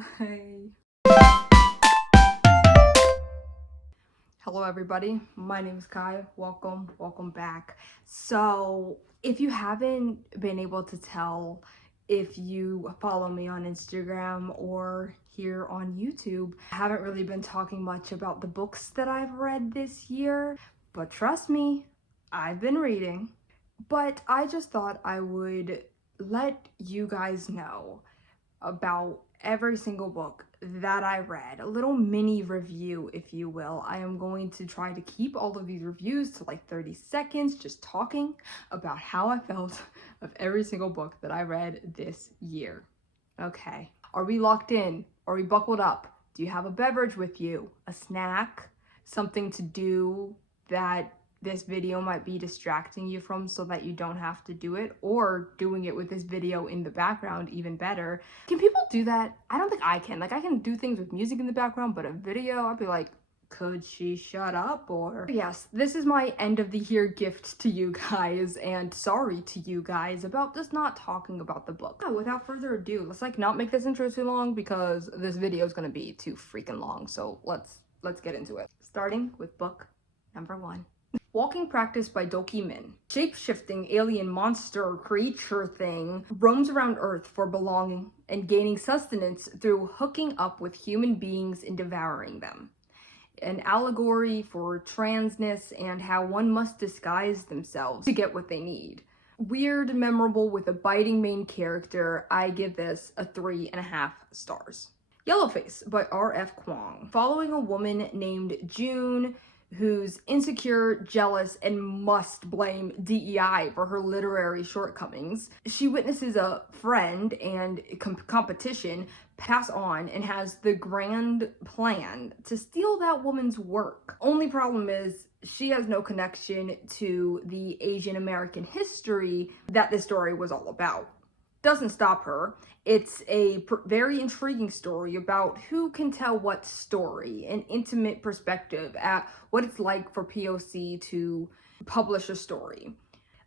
Hi. Hello everybody, my name is Kai. Welcome back. So if you haven't been able to tell, if you follow me on Instagram or here on YouTube, I haven't really been talking much about the books that I've read this year, but trust me, I've been reading. But I just thought I would let you guys know about every single book that I read. A little mini review, if you will. I am going to try to keep all of these reviews to like 30 seconds, just talking about how I felt of every single book that I read this year. Okay, are we locked in? Are we buckled up? Do you have a beverage with you? A snack? Something to do that this video might be distracting you from so that you don't have to do it, or doing it with this video in the background, even better. Can people do that? I don't think I can. Like, I can do things with music in the background, but a video, I'd be like, could she shut up? Or yes, this is my end of the year gift to you guys, and sorry to you guys about just not talking about the book. Without further ado, let's like not make this intro too long because this video is gonna be too freaking long. So let's get into it. Starting with book number 1. Walking Practice by Doki Min. Shape-shifting alien monster creature thing roams around Earth for belonging and gaining sustenance through hooking up with human beings and devouring them. An allegory for transness and how one must disguise themselves to get what they need. Weird, memorable, with a biting main character. I give this a 3.5 stars. Yellowface by R.F. Kuang. Following a woman named June who's insecure, jealous, and must blame DEI for her literary shortcomings. She witnesses a friend and competition pass on and has the grand plan to steal that woman's work. Only problem is she has no connection to the Asian American history that this story was all about. Doesn't stop her. It's a very intriguing story about who can tell what story, an intimate perspective at what it's like for POC to publish a story.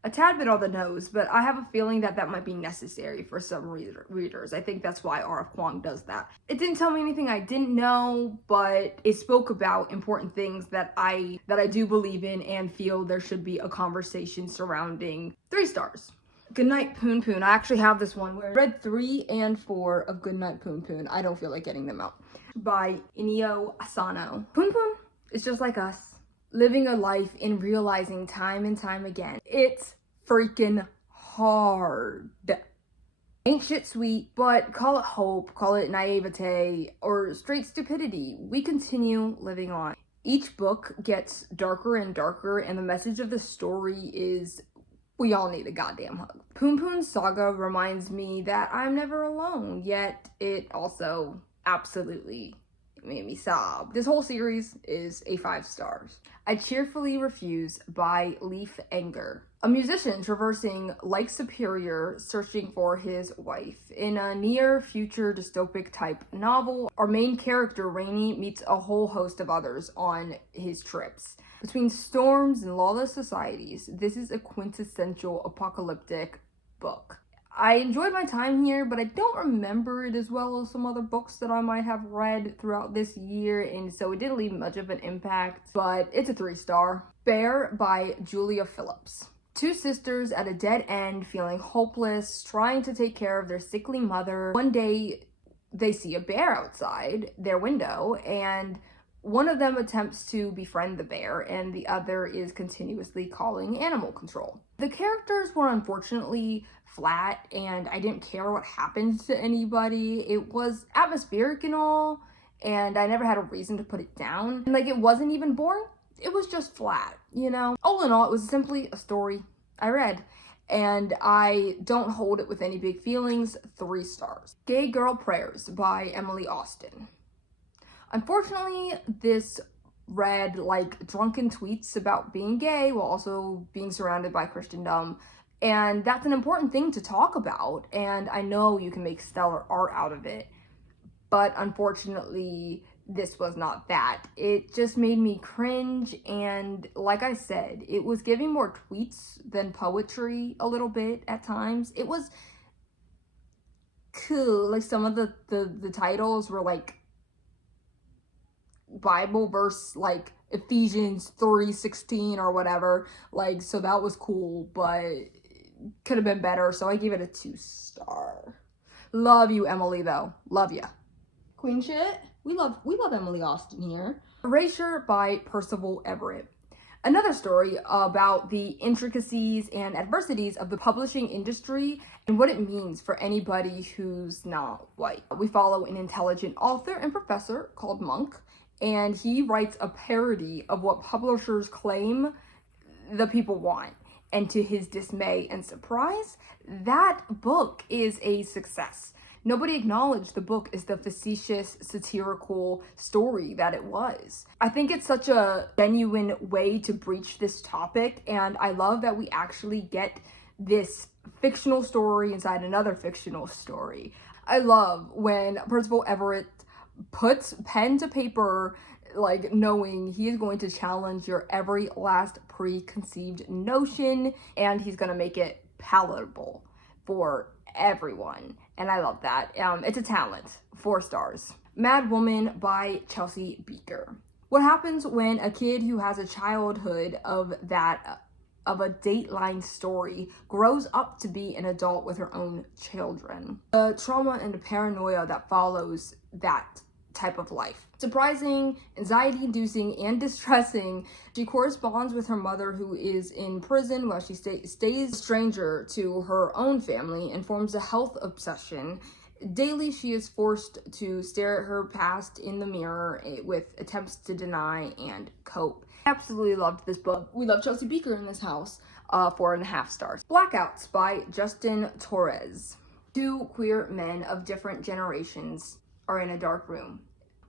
A tad bit on the nose, but I have a feeling that that might be necessary for some readers. I think that's why R.F. Kuang does that. It didn't tell me anything I didn't know, but it spoke about important things that I do believe in and feel there should be a conversation surrounding. 3 stars. Goodnight Poon Poon. I actually have this one where I read 3 and 4 of Goodnight Poon Poon. I don't feel like getting them out. By Inio Asano. Poon Poon is just like us, living a life in realizing time and time again. It's freaking hard. Ain't shit sweet, but call it hope, call it naivete, or straight stupidity. We continue living on. Each book gets darker and darker, and the message of the story is we all need a goddamn hug. Poon Poon's saga reminds me that I'm never alone, yet it also absolutely made me sob. This whole series is a 5 stars. I Cheerfully Refuse by Leaf Anger. A musician traversing Lake Superior searching for his wife. In a near-future dystopic type novel, our main character, Rainy, meets a whole host of others on his trips. Between storms and lawless societies, this is a quintessential apocalyptic book. I enjoyed my time here, but I don't remember it as well as some other books that I might have read throughout this year, and so it didn't leave much of an impact, but it's a 3 star. Bear by Julia Phillips. 2 sisters at a dead end, feeling hopeless, trying to take care of their sickly mother. One day, they see a bear outside their window, and one of them attempts to befriend the bear, and the other is continuously calling animal control. The characters were unfortunately flat, and I didn't care what happened to anybody. It was atmospheric and all, and I never had a reason to put it down. And like, it wasn't even boring. It was just flat, you know? All in all, it was simply a story I read, and I don't hold it with any big feelings. 3 stars. Gay Girl Prayers by Emily Austin. Unfortunately, this read like drunken tweets about being gay while also being surrounded by Christendom, and that's an important thing to talk about, and I know you can make stellar art out of it, but unfortunately, this was not that. It just made me cringe, and like I said, it was giving more tweets than poetry a little bit at times. It was cool. Like some of the titles were like Bible verse, like Ephesians 3:16 or whatever. Like, so that was cool, but could have been better. So I gave it a 2-star. Love you, Emily, though. Love ya. Queen shit. We love Emily Austen here. Erasure by Percival Everett. Another story about the intricacies and adversities of the publishing industry and what it means for anybody who's not white. We follow an intelligent author and professor called Monk, and he writes a parody of what publishers claim the people want. And to his dismay and surprise, that book is a success. Nobody acknowledged the book as the facetious, satirical story that it was. I think it's such a genuine way to breach this topic, and I love that we actually get this fictional story inside another fictional story. I love when Percival Everett puts pen to paper, like knowing he is going to challenge your every last preconceived notion, and he's gonna make it palatable for everyone. And I love that. It's a talent. 4 stars. Mad Woman by Chelsea Beaker. What happens when a kid who has a childhood of a Dateline story grows up to be an adult with her own children? The trauma and the paranoia that follows that type of life. Surprising, anxiety-inducing, and distressing, she corresponds with her mother, who is in prison while she stays a stranger to her own family and forms a health obsession. Daily, she is forced to stare at her past in the mirror with attempts to deny and cope. I absolutely loved this book. We love Chelsea Beaker in this house. 4.5 stars. Blackouts by Justin Torres. 2 queer men of different generations are in a dark room.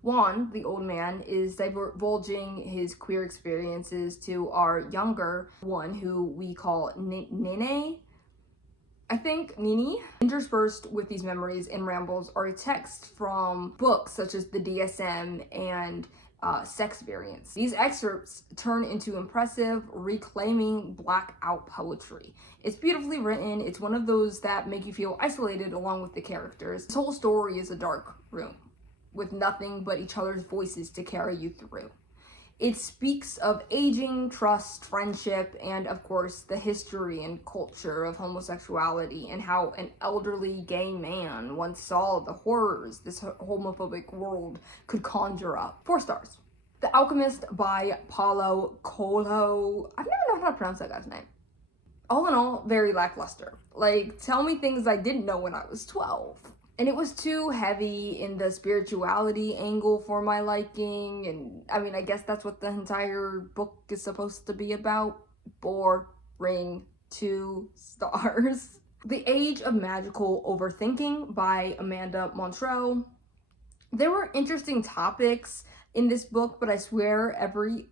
Juan, the old man, is divulging his queer experiences to our younger one, who we call Nene. I think Nini. Interspersed with these memories and rambles are texts from books such as the DSM and Sex Variants. These excerpts turn into impressive, reclaiming blackout poetry. It's beautifully written. It's one of those that make you feel isolated along with the characters. This whole story is a dark room with nothing but each other's voices to carry you through. It speaks of aging, trust, friendship, and of course the history and culture of homosexuality, and how an elderly gay man once saw the horrors this homophobic world could conjure up. 4 stars. The Alchemist by Paulo Coelho. I've never known how to pronounce that guy's name. All in all, very lackluster. Like, tell me things I didn't know when I was 12. And it was too heavy in the spirituality angle for my liking. And I mean, I guess that's what the entire book is supposed to be about. Boring. 2 stars. The Age of Magical Overthinking by Amanda Montreux. There were interesting topics in this book, but I swear every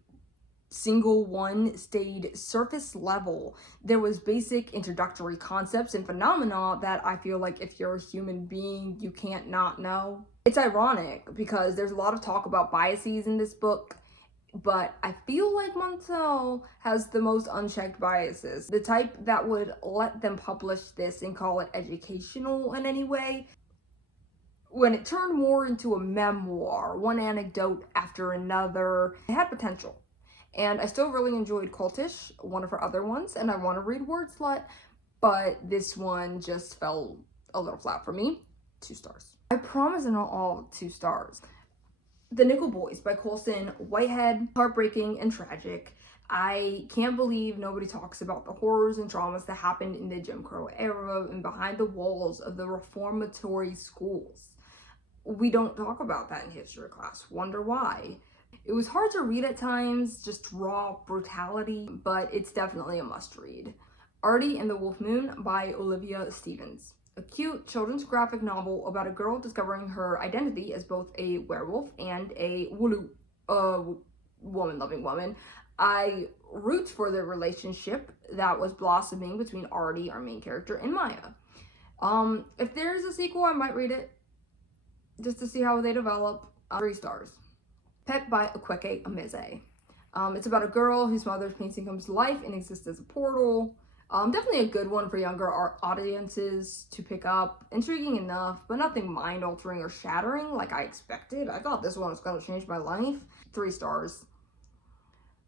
single one stayed surface level. There was basic introductory concepts and phenomena that I feel like if you're a human being, you can't not know. It's ironic because there's a lot of talk about biases in this book, but I feel like Montel has the most unchecked biases. The type that would let them publish this and call it educational in any way. When it turned more into a memoir, one anecdote after another, it had potential. And I still really enjoyed Cultish, one of her other ones, and I want to read Word Slut, but this one just fell a little flat for me. 2 stars. I promise they're not all 2 stars. The Nickel Boys by Colson Whitehead. Heartbreaking and tragic. I can't believe nobody talks about the horrors and traumas that happened in the Jim Crow era and behind the walls of the reformatory schools. We don't talk about that in history class. Wonder why? It was hard to read at times, just raw brutality, but it's definitely a must-read. Artie and the Wolf Moon by Olivia Stevens. A cute children's graphic novel about a girl discovering her identity as both a werewolf and a woman-loving woman. I root for the relationship that was blossoming between Artie, our main character, and Maya. If there's a sequel, I might read it just to see how they develop. 3 stars. Pet by Akweke Ameze. It's about a girl whose mother's painting comes to life and exists as a portal. Definitely a good one for younger audiences to pick up. Intriguing enough, but nothing mind-altering or shattering like I expected. I thought this one was going to change my life. 3 stars.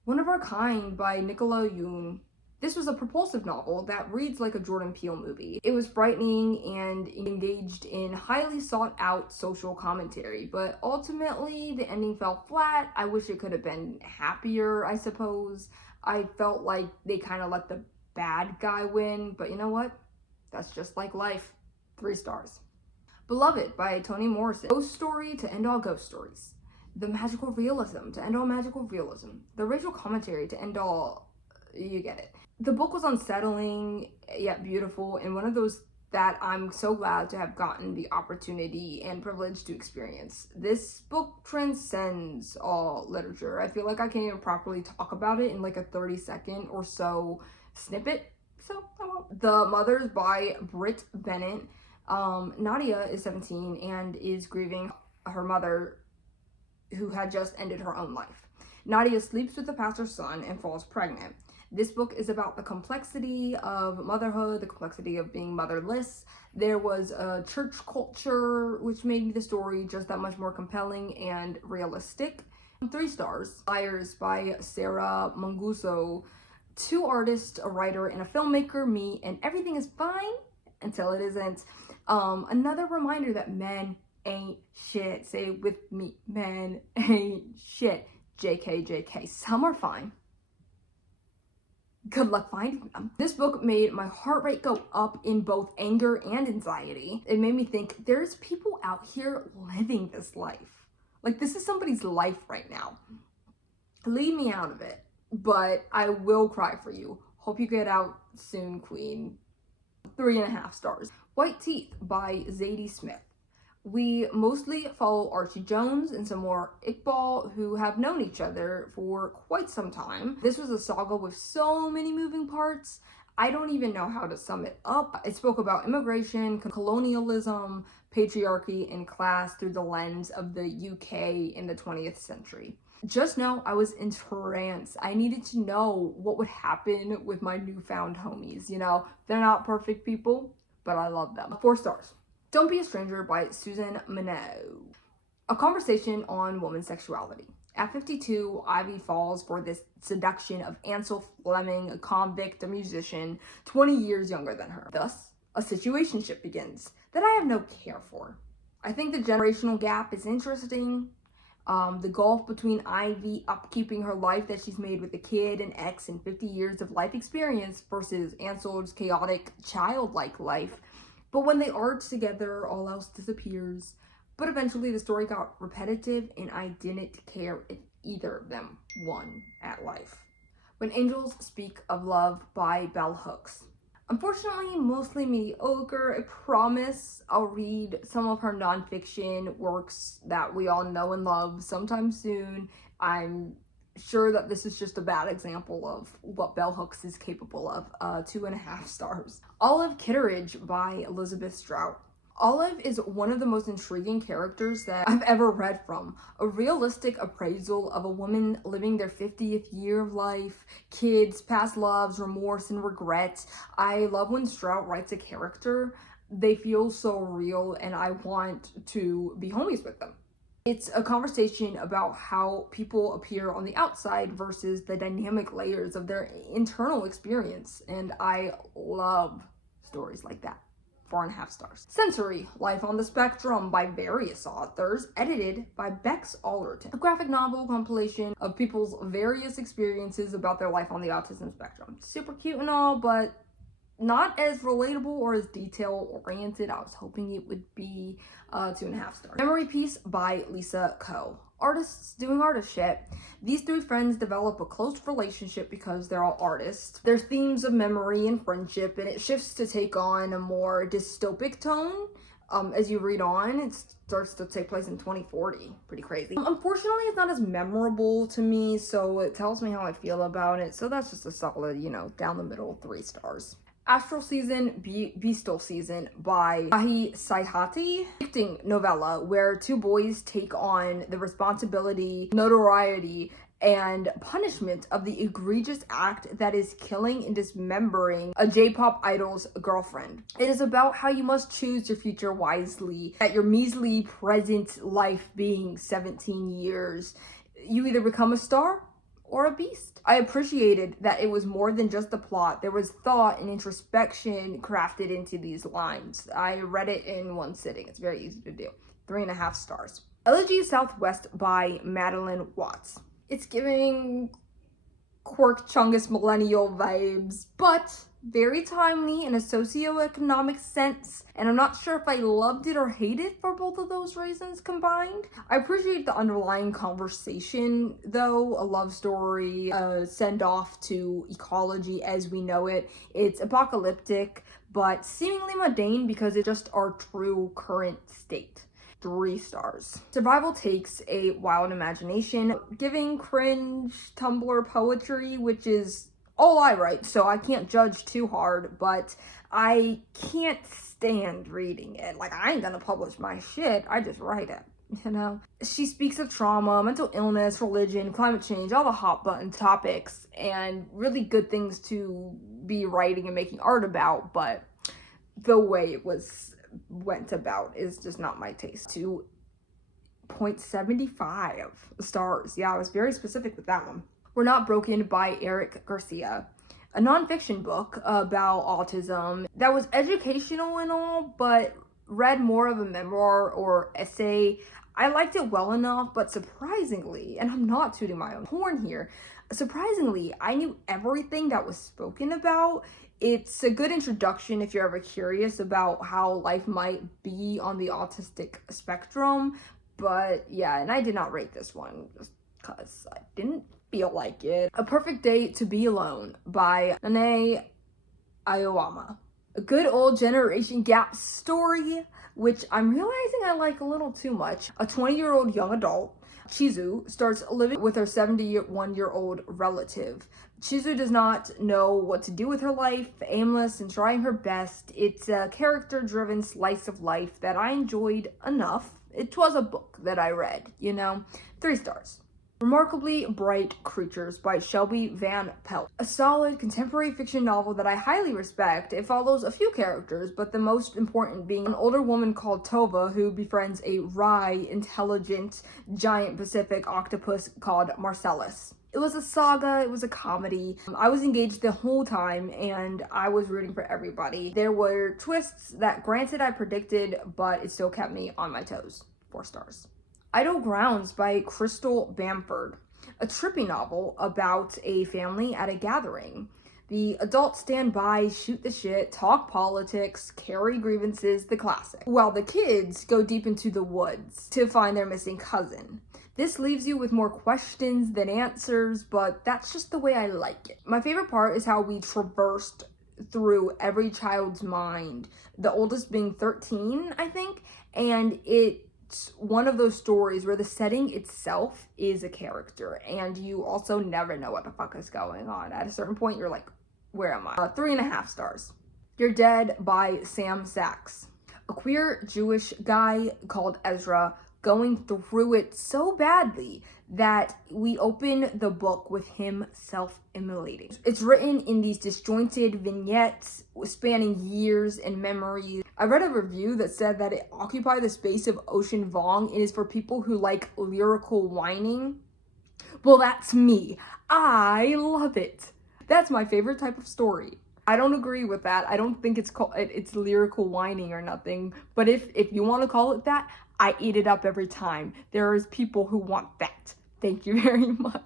One of Our Kind by Nicola Yoon. This was a propulsive novel that reads like a Jordan Peele movie. It was brightening and engaged in highly sought out social commentary, but ultimately the ending fell flat. I wish it could have been happier, I suppose. I felt like they kind of let the bad guy win, but you know what? That's just like life. 3 stars. Beloved by Toni Morrison. Ghost story to end all ghost stories. The magical realism to end all magical realism. The racial commentary to end all, you get it. The book was unsettling yet beautiful, and one of those that I'm so glad to have gotten the opportunity and privilege to experience. This book transcends all literature. I feel like I can't even properly talk about it in like a 30-second or so snippet, so I won't. The Mothers by Britt Bennett. Nadia is 17 and is grieving her mother who had just ended her own life. Nadia sleeps with the pastor's son and falls pregnant. This book is about the complexity of motherhood, the complexity of being motherless. There was a church culture which made the story just that much more compelling and realistic. 3 stars. Liars by Sarah Manguso. 2 artists, a writer, and a filmmaker meet, and everything is fine until it isn't. Another reminder that men ain't shit. Say it with me. Men ain't shit. JK, JK. Some are fine. Good luck finding them. This book made my heart rate go up in both anger and anxiety. It made me think there's people out here living this life. Like, this is somebody's life right now. Leave me out of it, but I will cry for you. Hope you get out soon, Queen. 3.5 stars. White Teeth by Zadie Smith. We mostly follow Archie Jones and some more Iqbal who have known each other for quite some time. This was a saga with so many moving parts. I don't even know how to sum it up. It spoke about immigration, colonialism, patriarchy, and class through the lens of the UK in the 20th century. Just know I was entranced. I needed to know what would happen with my newfound homies. You know, they're not perfect people, but I love them. 4 stars. Don't Be a Stranger by Susan Minot. A conversation on women's sexuality. At 52, Ivy falls for this seduction of Ansel Fleming, a convict, a musician, 20 years younger than her. Thus, a situationship begins that I have no care for. I think the generational gap is interesting. The gulf between Ivy upkeeping her life that she's made with a kid, an ex, and 50 years of life experience versus Ansel's chaotic, childlike life. But when they are together, all else disappears. But eventually the story got repetitive and I didn't care if either of them won at life. When Angels Speak of Love by Bell Hooks. Unfortunately, mostly mediocre. I promise I'll read some of her nonfiction works that we all know and love sometime soon. I'm sure that this is just a bad example of what Bell Hooks is capable of. 2.5 stars. Olive Kitteridge by Elizabeth Strout. Olive is one of the most intriguing characters that I've ever read from. A realistic appraisal of a woman living their 50th year of life, kids, past loves, remorse, and regret. I love when Strout writes a character. They feel so real and I want to be homies with them. It's a conversation about how people appear on the outside versus the dynamic layers of their internal experience, and I love stories like that. 4.5 stars. Sensory, Life on the Spectrum by various authors, edited by Bex Allerton. A graphic novel compilation of people's various experiences about their life on the autism spectrum. Super cute and all, but not as relatable or as detail-oriented. I was hoping it would be 2.5 stars. Memory Piece by Lisa Ko. Artists doing artist shit. These 3 friends develop a close relationship because they're all artists. There's themes of memory and friendship, and it shifts to take on a more dystopic tone. As you read on, it starts to take place in 2040. Pretty crazy. Unfortunately, it's not as memorable to me, so it tells me how I feel about it. So that's just a solid, down the middle, 3 stars. Astral Season, Beastal Season by Ahi Saihati. Addicting novella where 2 boys take on the responsibility, notoriety, and punishment of the egregious act that is killing and dismembering a J-pop idol's girlfriend. It is about how you must choose your future wisely, that your measly present life being 17 years, you either become a star or a beast. I appreciated that it was more than just the plot. There was thought and introspection crafted into these lines. I read it in one sitting. It's very easy to do. 3.5 stars. Elegy Southwest by Madeline Watts. It's giving Quirk Chungus millennial vibes, but very timely in a socioeconomic sense, and I'm not sure if I loved it or hated it for both of those reasons combined. I appreciate the underlying conversation, though. A love story, a send-off to ecology as we know it. It's apocalyptic, but seemingly mundane because it's just our true current state. 3 stars. Survival takes a wild imagination, giving cringe Tumblr poetry, which is all I write, so I can't judge too hard, but I can't stand reading it. Like, I ain't gonna publish my shit, I just write it, you know? She speaks of trauma, mental illness, religion, climate change, all the hot button topics, and really good things to be writing and making art about, but the way it went about is just not my taste. 2.75 stars. Yeah, I was very specific with that one. We're Not Broken by Eric Garcia. A nonfiction book about autism that was educational and all, but read more of a memoir or essay. I liked it well enough, but surprisingly, and I'm not tooting my own horn here, surprisingly, I knew everything that was spoken about. It's a good introduction if you're ever curious about how life might be on the autistic spectrum. But yeah, and I did not rate this one just because I didn't feel like it. A Perfect Day to Be Alone by Nane Aoyama. A good old generation gap story, which I'm realizing I like a little too much. A 20-year-old young adult, Chizu, starts living with her 71-year-old relative. Chizu does not know what to do with her life, aimless and trying her best. It's a character-driven slice of life that I enjoyed enough. It was a book that I read, you know. 3 stars. Remarkably Bright Creatures by Shelby Van Pelt. A solid contemporary fiction novel that I highly respect. It follows a few characters, but the most important being an older woman called Tova who befriends a wry, intelligent, giant Pacific octopus called Marcellus. It was a saga, it was a comedy. I was engaged the whole time and I was rooting for everybody. There were twists that granted I predicted, but it still kept me on my toes. 4 stars. Idle Grounds by Crystal Bamford. A trippy novel about a family at a gathering. The adults stand by, shoot the shit, talk politics, carry grievances, the classic. While the kids go deep into the woods to find their missing cousin. This leaves you with more questions than answers, but that's just the way I like it. My favorite part is how we traversed through every child's mind, the oldest being 13, I think, and it's one of those stories where the setting itself is a character, and you also never know what the fuck is going on. At a certain point, you're like, where am I? 3.5 stars. You're Dead by Sam Sachs. A queer Jewish guy called Ezra going through it so badly that we open the book with him self-immolating. It's written in these disjointed vignettes spanning years and memories. I read a review that said that it occupied the space of Ocean Vuong and is for people who like lyrical whining. Well, that's me. I love it. That's my favorite type of story. I don't agree with that. I don't think it's lyrical whining or nothing. But if you want to call it that, I eat it up every time. There is people who want that. Thank you very much.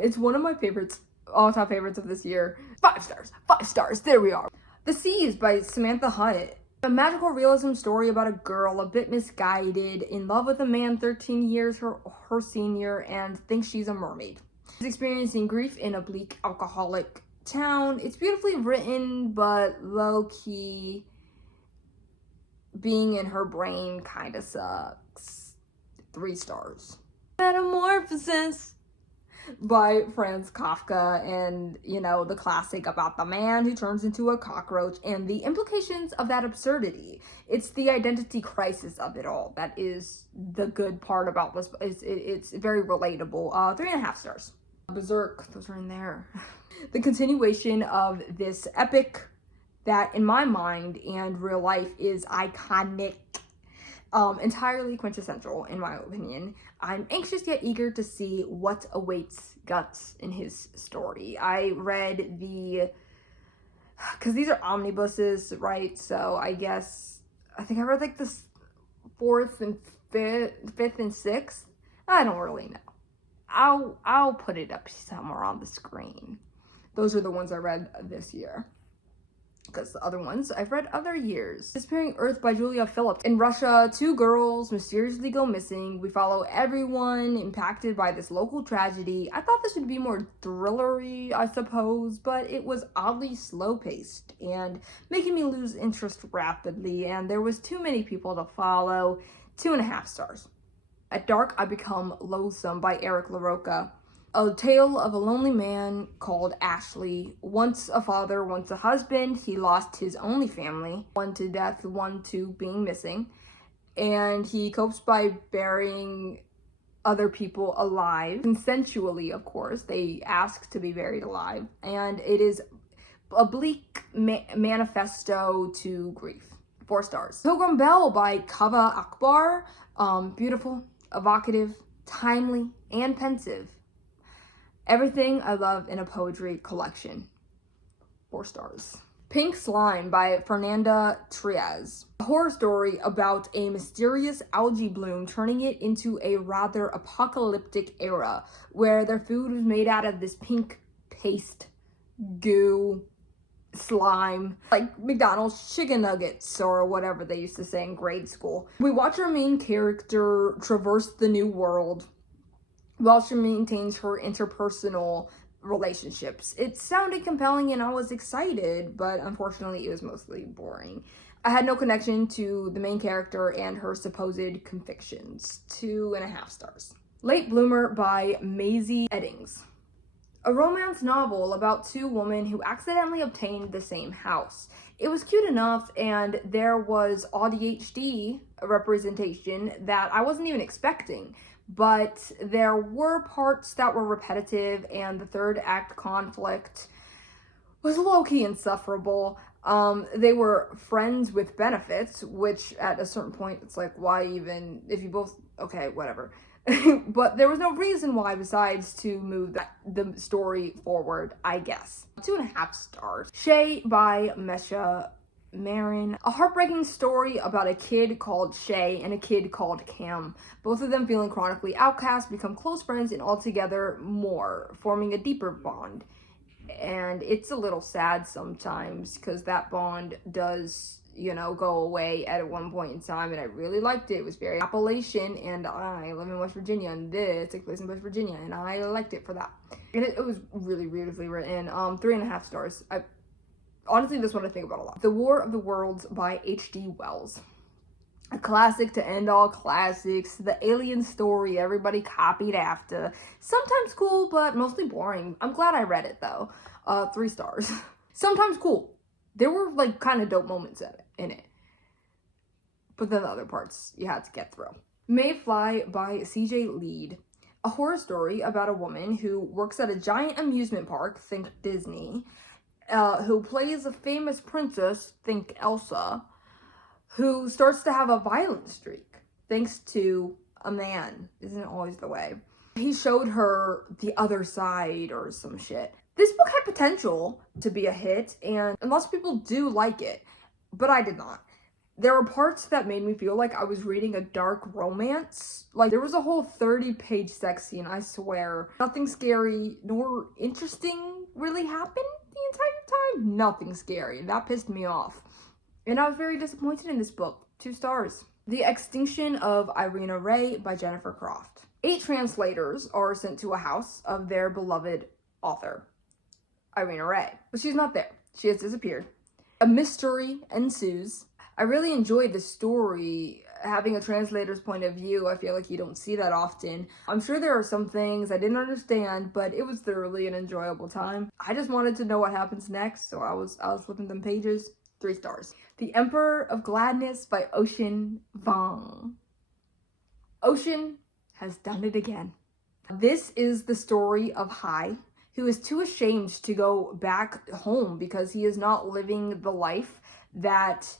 It's one of my favorites, all-time favorites of this year. 5 stars. 5 stars. There we are. The Seas by Samantha Hunt. A magical realism story about a girl a bit misguided, in love with a man 13 years her senior, and thinks she's a mermaid. She's experiencing grief in a bleak alcoholic town. It's beautifully written, but low-key being in her brain kind of sucks. 3 stars. Metamorphosis by Franz Kafka, and you know, the classic about the man who turns into a cockroach and the implications of that absurdity. It's the identity crisis of it all that is the good part about this. It's very relatable. 3.5 stars. Berserk, those are in there. The continuation of this epic that in my mind and real life is iconic. Entirely quintessential in my opinion. I'm anxious yet eager to see what awaits Guts in his story. I read because these are omnibuses, right? So I think I read like the 4th and 5th and 6th. I don't really know. I'll put it up somewhere on the screen. Those are the ones I read this year. Because the other ones I've read other years. Disappearing Earth by Julia Phillips. In Russia, 2 girls mysteriously go missing. We follow everyone impacted by this local tragedy. I thought this would be more thrillery, I suppose, but it was oddly slow-paced and making me lose interest rapidly, and there was too many people to follow. 2.5 stars. At Dark, I Become Loathsome by Eric LaRocca. A tale of a lonely man called Ashley. Once a father, once a husband. He lost his only family, one to death, one to being missing. And he copes by burying other people alive. Consensually, of course. They ask to be buried alive. And it is a bleak manifesto to grief. 4 stars. Pilgrim Bell by Kaveh Akbar. Beautiful, evocative, timely, and pensive. Everything I love in a poetry collection. 4 stars. Pink Slime by Fernanda Trias. A horror story about a mysterious algae bloom turning it into a rather apocalyptic era where their food was made out of this pink paste, goo, slime, like McDonald's chicken nuggets or whatever they used to say in grade school. We watch our main character traverse the new world while she maintains her interpersonal relationships. It sounded compelling and I was excited, but unfortunately it was mostly boring. I had no connection to the main character and her supposed convictions. 2.5 stars. Late Bloomer by Maisie Eddings. A romance novel about 2 women who accidentally obtained the same house. It was cute enough, and there was ADHD representation that I wasn't even expecting. But there were parts that were repetitive, and the 3rd act conflict was low-key insufferable. They were friends with benefits, which at a certain point, it's like, why even, if you both, okay, whatever. But there was no reason why besides to move the story forward, I guess. 2.5 stars. Shay by Mesha Marin. A heartbreaking story about a kid called Shay and a kid called Cam. Both of them feeling chronically outcast, become close friends and altogether more, forming a deeper bond. And it's a little sad sometimes because that bond does, go away at one point in time, and I really liked it. It was very Appalachian, and I live in West Virginia, and this takes place in West Virginia, and I liked it for that. And it was really beautifully written. 3.5 stars. Honestly, this one I think about a lot. The War of the Worlds by H.G. Wells. A classic to end all classics. The alien story everybody copied after. Sometimes cool, but mostly boring. I'm glad I read it, though. 3 stars. Sometimes cool. There were, kind of dope moments in it. But then the other parts you had to get through. Mayfly by C.J. Lead. A horror story about a woman who works at a giant amusement park, think Disney, who plays a famous princess, think Elsa, who starts to have a violent streak, thanks to a man. Isn't always the way. He showed her the other side or some shit. This book had potential to be a hit, and lots of people do like it, but I did not. There were parts that made me feel like I was reading a dark romance. There was a whole 30-page sex scene, I swear. Nothing scary nor interesting really happened the entire time. Nothing scary. That pissed me off. And I was very disappointed in this book. 2 stars. The Extinction of Irina Ray by Jennifer Croft. 8 translators are sent to a house of their beloved author, Irina Ray. But she's not there. She has disappeared. A mystery ensues. I really enjoyed the story. Having a translator's point of view, I feel like you don't see that often. I'm sure there are some things I didn't understand, but it was thoroughly an enjoyable time. I just wanted to know what happens next, so I was flipping them pages. 3 stars. The Emperor of Gladness by Ocean Vuong. Ocean has done it again. This is the story of Hai, who is too ashamed to go back home because he is not living the life that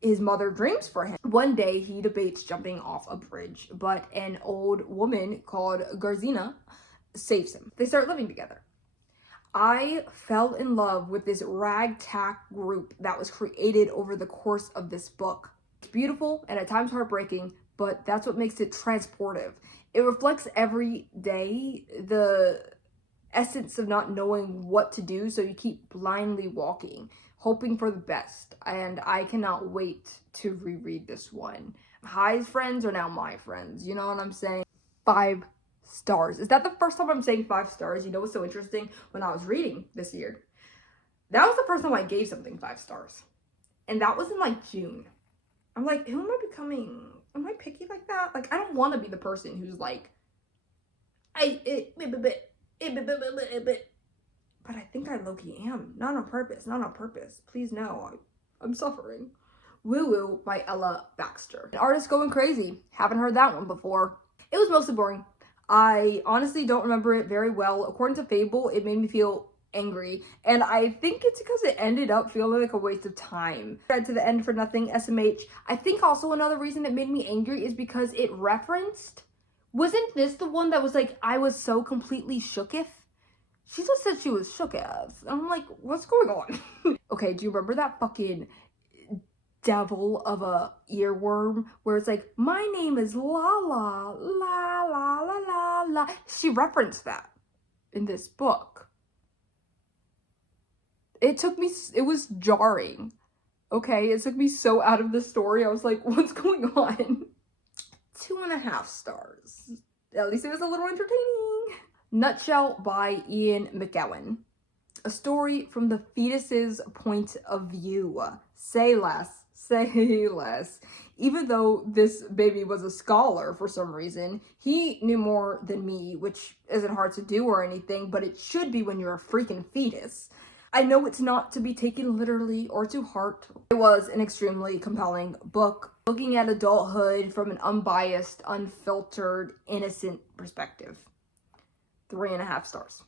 his mother dreams for him. One day he debates jumping off a bridge, but an old woman called Garzina saves him. They start living together. I fell in love with this ragtag group that was created over the course of this book. It's beautiful and at times heartbreaking, but that's what makes it transportive. It reflects every day the essence of not knowing what to do, so you keep blindly walking, hoping for the best. And I cannot wait to reread this one. Hai's friends are now my friends, you know what I'm saying? 5 stars. Is that the first time I'm saying 5 stars? You know what's so interesting? When I was reading this year, that was the first time I gave something 5 stars. And that was in like June. I'm like, who am I becoming? Am I picky like that? Like, I don't want to be the person who's like, but I think I low-key am. Not on purpose. Not on purpose. Please no. I'm suffering. Woo Woo by Ella Baxter. An artist going crazy. Haven't heard that one before. It was mostly boring. I honestly don't remember it very well. According to Fable, it made me feel angry. And I think it's because it ended up feeling like a waste of time. Read to the end for nothing, SMH. I think also another reason it made me angry is because it referenced... Wasn't this the one that was like, I was so completely shooketh? She just said she was shooketh. I'm like, what's going on? Okay, do you remember that fucking devil of a earworm where it's like, my name is Lala, la la la la la? She referenced that in this book. It was jarring. Okay, it took me so out of the story. I was like, what's going on? 2.5 stars. At least it was a little entertaining. Nutshell by Ian McGowan. A story from the fetus's point of view. Say less. Say less. Even though this baby was a scholar for some reason, he knew more than me, which isn't hard to do or anything, but it should be when you're a freaking fetus. I know it's not to be taken literally or to heart. It was an extremely compelling book, looking at adulthood from an unbiased, unfiltered, innocent perspective. 3.5 stars.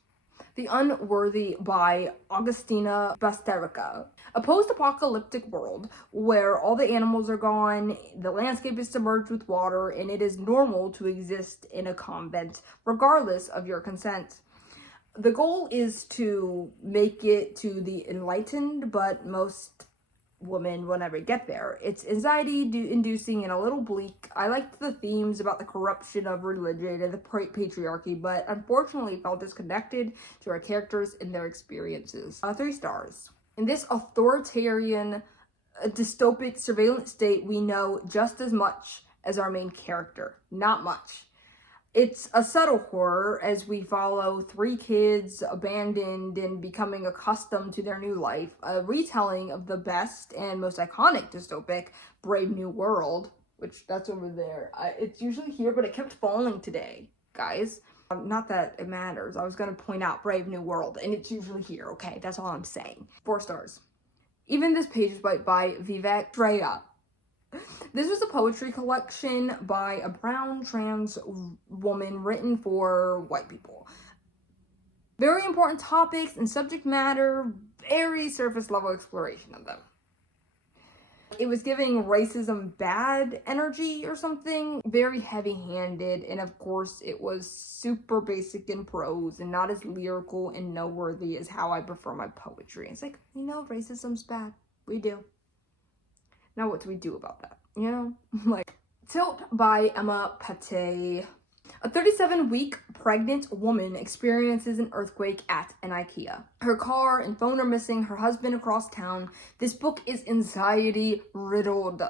The Unworthy by Augustina Basterica. A post-apocalyptic world where all the animals are gone, the landscape is submerged with water, and it is normal to exist in a convent, regardless of your consent. The goal is to make it to the enlightened, but most women will never get there. It's anxiety-inducing and a little bleak. I liked the themes about the corruption of religion and the patriarchy, but unfortunately felt disconnected to our characters and their experiences. 3 stars. In this authoritarian, dystopic surveillance state, we know just as much as our main character. Not much. It's a subtle horror as we follow 3 kids abandoned and becoming accustomed to their new life, a retelling of the best and most iconic dystopic Brave New World, which that's over there. It's usually here, but it kept falling today, guys. Not that it matters. I was going to point out Brave New World, and it's usually here, okay? That's all I'm saying. 4 stars. Even This Page is by Vivek Treya. This was a poetry collection by a brown trans woman written for white people. Very important topics and subject matter, very surface level exploration of them. It was giving racism bad energy or something, very heavy-handed, and of course it was super basic in prose and not as lyrical and noteworthy as how I prefer my poetry. It's like, you know, racism's bad. We do. Now what do we do about that? You know? Like, Tilt by Emma Pate. A 37-week pregnant woman experiences an earthquake at an IKEA. Her car and phone are missing, her husband across town. This book is anxiety-riddled.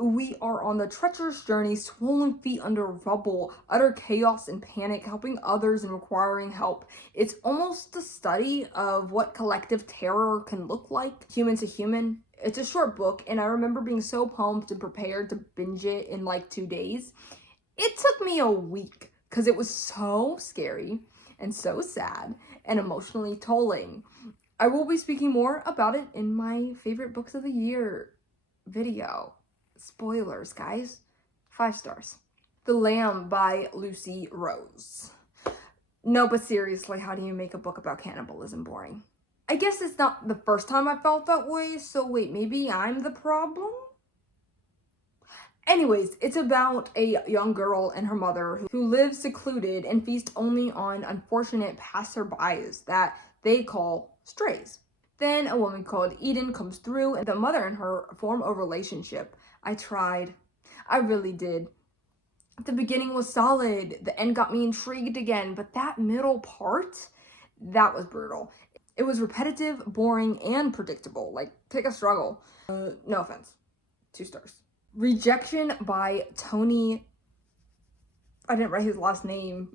We are on the treacherous journey, swollen feet under rubble, utter chaos and panic, helping others and requiring help. It's almost a study of what collective terror can look like, human to human. It's a short book, and I remember being so pumped and prepared to binge it in like 2 days. It took me a week because it was so scary and so sad and emotionally tolling. I will be speaking more about it in my favorite books of the year video. Spoilers, guys. 5 stars. The Lamb by Lucy Rose. No, but seriously, how do you make a book about cannibalism boring? I guess it's not the first time I felt that way, so wait, maybe I'm the problem? Anyways, it's about a young girl and her mother who live secluded and feast only on unfortunate passerbys that they call strays. Then a woman called Eden comes through and the mother and her form a relationship. I tried. I really did. The beginning was solid. The end got me intrigued again, but that middle part, that was brutal. It was repetitive, boring, and predictable. Like, pick a struggle. No offense. 2 stars. Rejection by Tony. I didn't write his last name.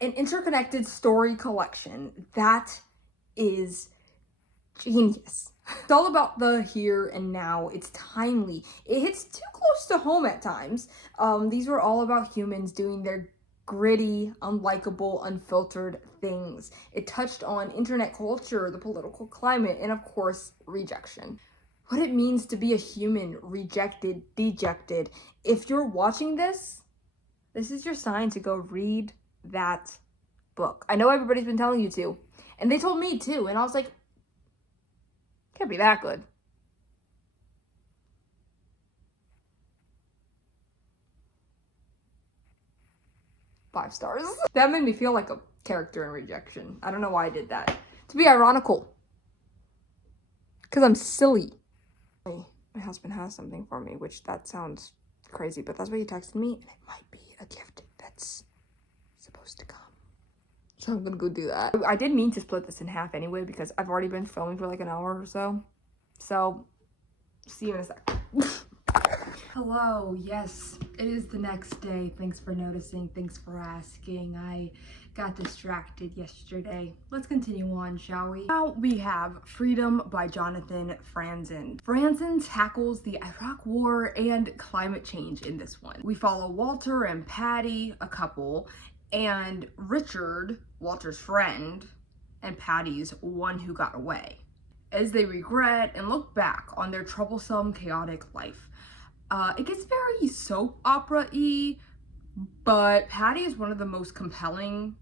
An interconnected story collection. That is genius. It's all about the here and now. It's timely. It hits too close to home at times. These were all about humans doing their gritty, unlikable, unfiltered things. It touched on internet culture, the political climate, and of course, rejection. What it means to be a human, rejected, dejected. If you're watching this, this is your sign to go read that book. I know everybody's been telling you to, and they told me too, and I was like, can't be that good. Five stars. That made me feel like a character in Rejection. I don't know why I did that. To be ironical. Because I'm silly. My husband has something for me, which that sounds crazy, but that's what he texted me, and it might be a gift that's supposed to come. So I'm gonna go do that. I did mean to split this in half anyway, because I've already been filming for like an hour or so. So, see you in a sec. Hello, yes, it is the next day. Thanks for noticing, thanks for asking. I got distracted yesterday. Let's continue on, shall we? Now we have Freedom by Jonathan Franzen. Franzen tackles the Iraq War and climate change in this one. We follow Walter and Patty, a couple, and Richard, Walter's friend, and Patty's one who got away, as they regret and look back on their troublesome, chaotic life. It gets very soap opera-y, but Patty is one of the most compelling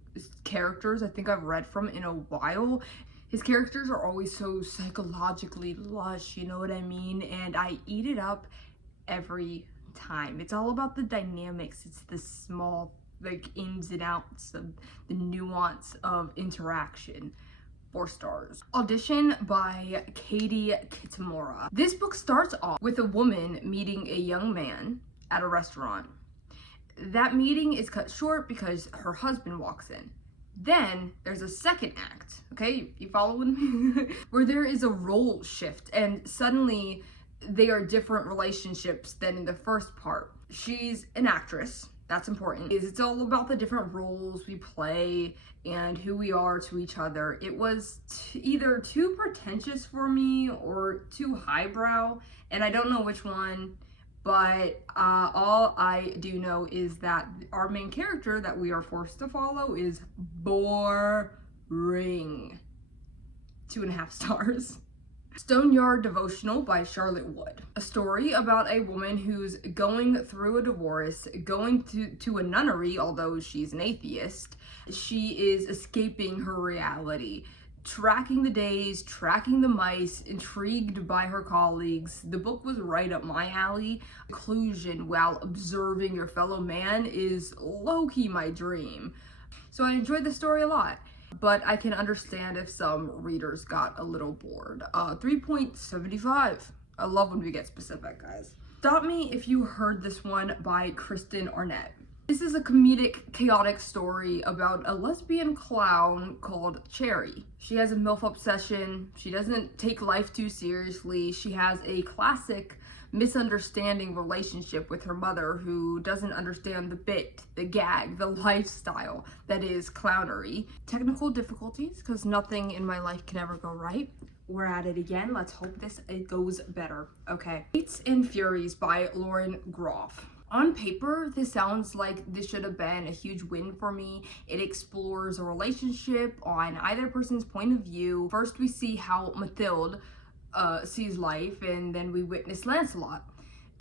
characters I think I've read from in a while. His characters are always so psychologically lush, you know what I mean? And I eat it up every time. It's all about the dynamics. It's the small, like, ins and outs of the nuance of interaction. 4 stars. Audition by Katie Kitamura. This book starts off with a woman meeting a young man at a restaurant. That meeting is cut short because her husband walks in. Then there's a second act, okay, you following me? Where there is a role shift and suddenly they are different relationships than in the first part. She's an actress. That's important. It's all about the different roles we play and who we are to each other. It was either too pretentious for me or too highbrow, and I don't know which one, but all I do know is that our main character that we are forced to follow is boring. 2.5 stars. Stoneyard Devotional by Charlotte Wood. A story about a woman who's going through a divorce, going to a nunnery, although she's an atheist. She is escaping her reality, tracking the days, tracking the mice, intrigued by her colleagues. The book was right up my alley. Conclusion while observing your fellow man is low-key my dream. So I enjoyed the story a lot, but I can understand if some readers got a little bored. 3.75. I love when we get specific, guys. Stop me if you heard this one by Kristen Arnett. This is a comedic, chaotic story about a lesbian clown called Cherry. She has a MILF obsession. She doesn't take life too seriously. She has a classic misunderstanding relationship with her mother who doesn't understand the bit, the gag, the lifestyle that is clownery. Technical difficulties, because nothing in my life can ever go right. We're at it again. Let's hope it goes better. Okay. Fates and Furies by Lauren Groff. On paper, this sounds like this should have been a huge win for me. It explores a relationship on either person's point of view. First, we see how Mathilde sees life, and then we witness Lancelot.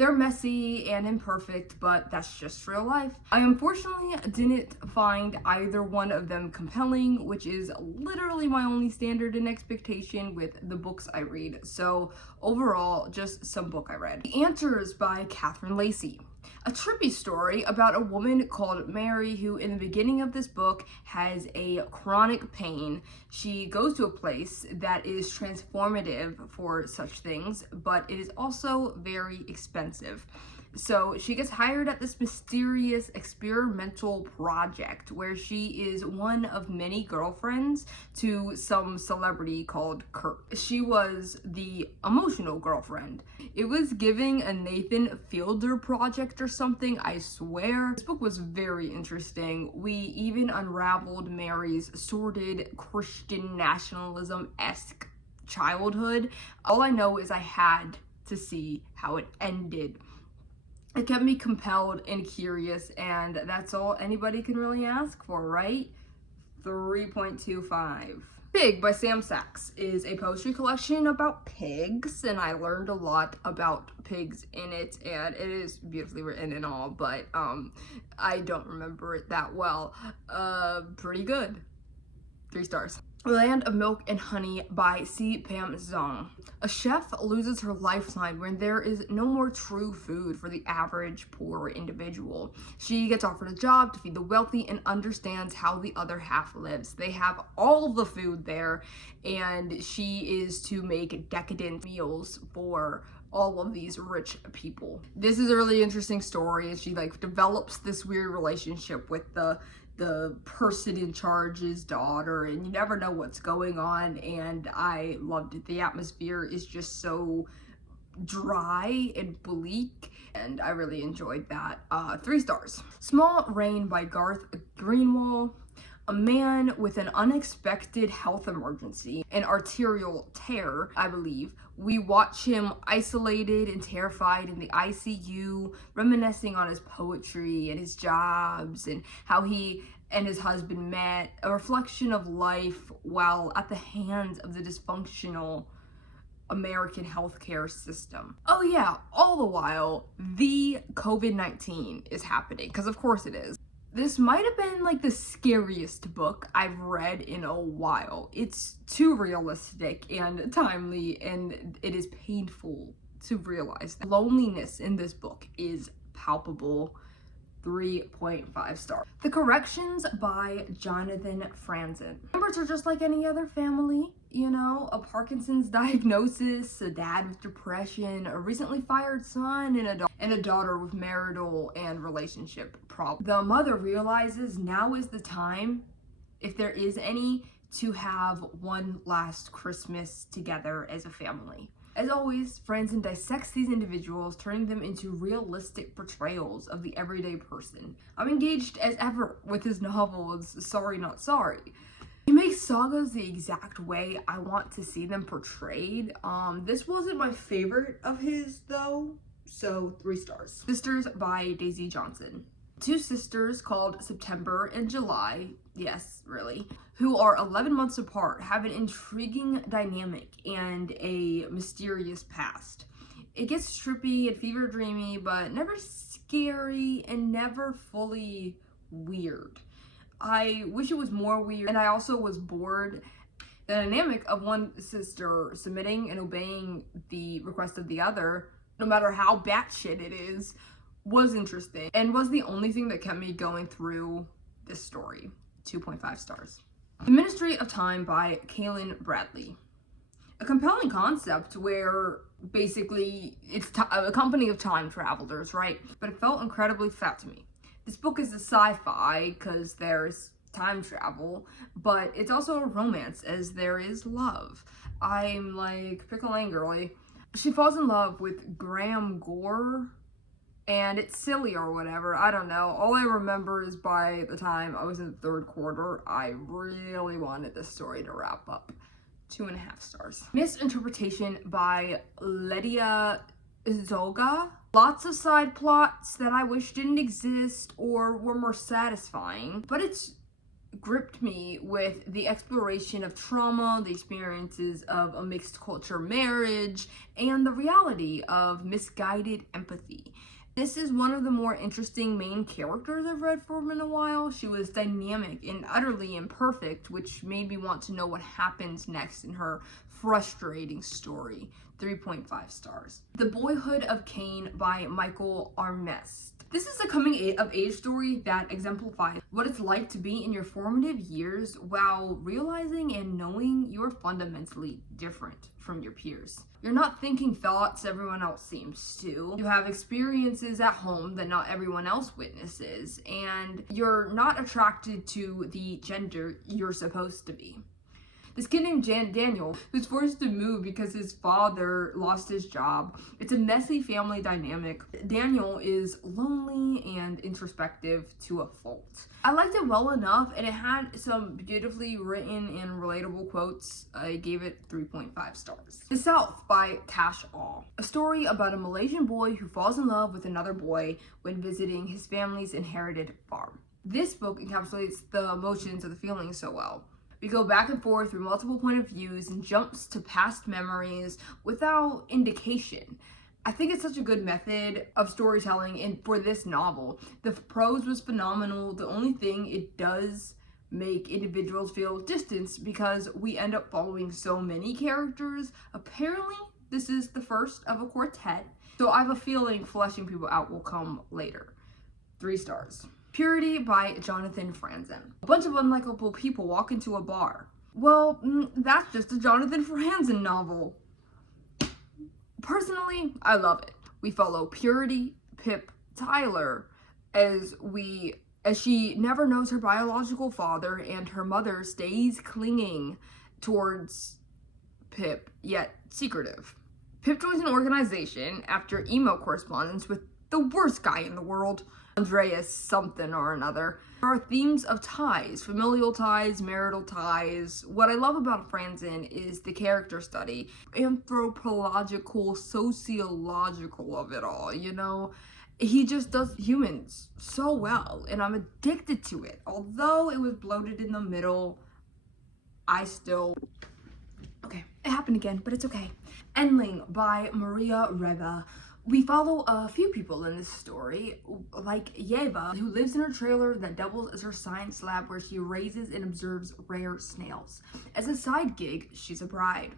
They're messy and imperfect, but that's just real life. I unfortunately didn't find either one of them compelling, which is literally my only standard and expectation with the books I read. So overall, just some book I read. The Answers by Catherine Lacey. A trippy story about a woman called Mary who in the beginning of this book has a chronic pain. She goes to a place that is transformative for such things, but it is also very expensive. So she gets hired at this mysterious experimental project where she is one of many girlfriends to some celebrity called Kurt. She was the emotional girlfriend. It was giving a Nathan Fielder project or something, I swear. This book was very interesting. We even unraveled Mary's sordid Christian nationalism-esque childhood. All I know is I had to see how it ended. It kept me compelled and curious, and that's all anybody can really ask for, right? 3.25. Pig by Sam Sachs is a poetry collection about pigs, and I learned a lot about pigs in it, and it is beautifully written and all, but I don't remember it that well. Pretty good. 3 stars. Land of Milk and Honey by C. Pam Zong. A chef loses her lifeline when there is no more true food for the average poor individual. She gets offered a job to feed the wealthy and understands how the other half lives. They have all of the food there, and she is to make decadent meals for all of these rich people. This is a really interesting story, and she develops this weird relationship with the person in charge's daughter, and you never know what's going on, and I loved it. The atmosphere is just so dry and bleak, and I really enjoyed that. 3 stars. Small Rain by Garth Greenwall. A man with an unexpected health emergency, an arterial tear, I believe. We watch him isolated and terrified in the ICU, reminiscing on his poetry and his jobs and how he and his husband met, a reflection of life while at the hands of the dysfunctional American healthcare system. Oh yeah, all the while, the COVID-19 is happening, because of course it is. This might have been the scariest book I've read in a while. It's too realistic and timely, and it is painful to realize that loneliness in this book is palpable. 3.5 stars. The Corrections by Jonathan Franzen. Members are just like any other family, you know, a Parkinson's diagnosis, a dad with depression, a recently fired son, and a daughter with marital and relationship problems. The mother realizes now is the time, if there is any, to have one last Christmas together as a family. As always, Franzen dissects these individuals, turning them into realistic portrayals of the everyday person. I'm engaged as ever with his novels, Sorry Not Sorry. He makes sagas the exact way I want to see them portrayed. This wasn't my favorite of his though, so 3 stars. Sisters by Daisy Johnson. 2 sisters called September and July, yes, really, who are 11 months apart, have an intriguing dynamic and a mysterious past. It gets trippy and fever dreamy, but never scary and never fully weird. I wish it was more weird, and I also was bored. The dynamic of one sister submitting and obeying the request of the other, no matter how batshit it is, was interesting and was the only thing that kept me going through this story. 2.5 stars. The Ministry of Time by Kaylin Bradley. A compelling concept where basically it's a company of time travelers, right? But it felt incredibly fat to me. This book is a sci-fi because there's time travel, but it's also a romance as there is love. I'm pickle and girly. She falls in love with Graham Gore, and it's silly or whatever, I don't know. All I remember is by the time I was in the 3rd quarter, I really wanted this story to wrap up. 2.5 stars. Misinterpretation by Lydia Zoga. Lots of side plots that I wish didn't exist or were more satisfying, but it's gripped me with the exploration of trauma, the experiences of a mixed culture marriage, and the reality of misguided empathy. This is one of the more interesting main characters I've read for in a while. She was dynamic and utterly imperfect, which made me want to know what happens next in her frustrating story. 3.5 stars. The Boyhood of Cain by Michael Armest. This is a coming of age story that exemplifies what it's like to be in your formative years while realizing and knowing you're fundamentally different from your peers. You're not thinking thoughts everyone else seems to. You have experiences at home that not everyone else witnesses, and you're not attracted to the gender you're supposed to be. This kid named Daniel, who's forced to move because his father lost his job. It's a messy family dynamic. Daniel is lonely and introspective to a fault. I liked it well enough, and it had some beautifully written and relatable quotes. I gave it 3.5 stars. The South by Cash All. A story about a Malaysian boy who falls in love with another boy when visiting his family's inherited farm. This book encapsulates the emotions of the feelings so well. We go back and forth through multiple point of views and jumps to past memories without indication. I think it's such a good method of storytelling for this novel. The prose was phenomenal. The only thing it does make individuals feel distance because we end up following so many characters. Apparently, this is the first of a quartet, so I have a feeling fleshing people out will come later. 3 stars. Purity by Jonathan Franzen. A bunch of unlikable people walk into a bar. Well, that's just a Jonathan Franzen novel. Personally, I love it. We follow Purity, Pip, Tyler, as she never knows her biological father, and her mother stays clinging towards Pip, yet secretive. Pip joins an organization after email correspondence with the worst guy in the world, Andreas something or another. There are themes of ties, familial ties, marital ties. What I love about Franzen is the character study, anthropological, sociological of it all, you know? He just does humans so well, and I'm addicted to it. Although it was bloated in the middle, okay, it happened again, but it's okay. Endling by Maria Reva. We follow a few people in this story, like Yeva, who lives in her trailer that doubles as her science lab where she raises and observes rare snails. As a side gig, she's a bride.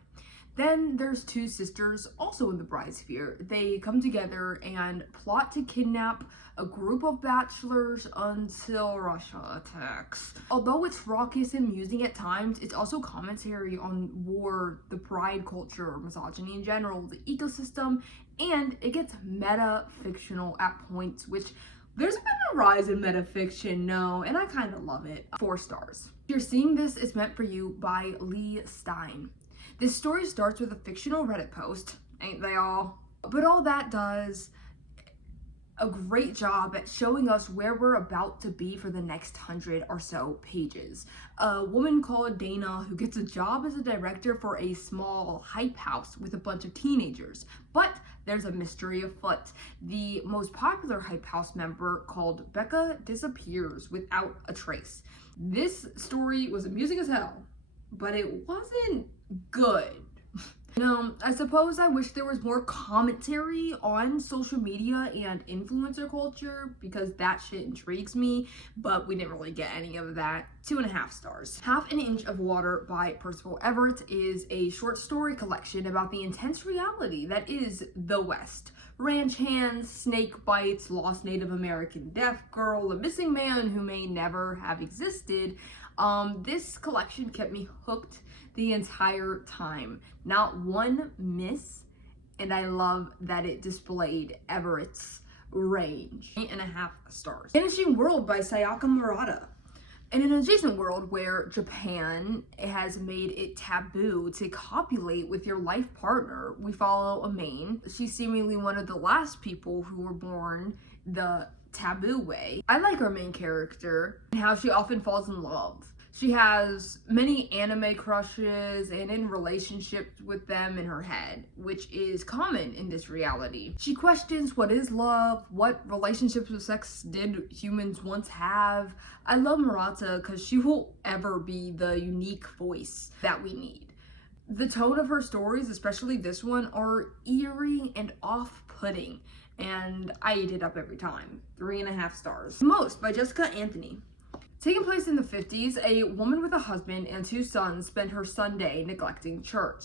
Then there's 2 sisters, also in the bride sphere. They come together and plot to kidnap a group of bachelors until Russia attacks. Although it's raucous and amusing at times, it's also commentary on war, the pride culture, misogyny in general, the ecosystem, and it gets meta-fictional at points, which there's been a rise in metafiction, no, and I kind of love it. 4 stars. If you're seeing this, it's meant for you by Lee Stein. This story starts with a fictional Reddit post, ain't they all? But all that does a great job at showing us where we're about to be for the next 100 or so pages. A woman called Dana who gets a job as a director for a small hype house with a bunch of teenagers. But there's a mystery afoot. The most popular hype house member, called Becca, disappears without a trace. This story was amusing as hell, but it wasn't good. No, I suppose I wish there was more commentary on social media and influencer culture because that shit intrigues me, but we didn't really get any of that. 2.5 stars. Half an Inch of Water by Percival Everett is a short story collection about the intense reality that is the West. Ranch hands, snake bites, lost Native American deaf girl, a missing man who may never have existed. This collection kept me hooked the entire time. Not one miss, and I love that it displayed Everett's range. 8.5 stars. Vanishing World by Sayaka Murata. In an adjacent world where Japan has made it taboo to copulate with your life partner, we follow Amain. She's seemingly one of the last people who were born the taboo way. I like our main character and how she often falls in love. She has many anime crushes and in relationships with them in her head, which is common in this reality. She questions what is love, what relationships with sex did humans once have. I love Murata because she will ever be the unique voice that we need. The tone of her stories, especially this one, are eerie and off-putting, and I eat it up every time. 3.5 stars. Most by Jessica Anthony. Taking place in the 50s, a woman with a husband and 2 sons spent her Sunday neglecting church,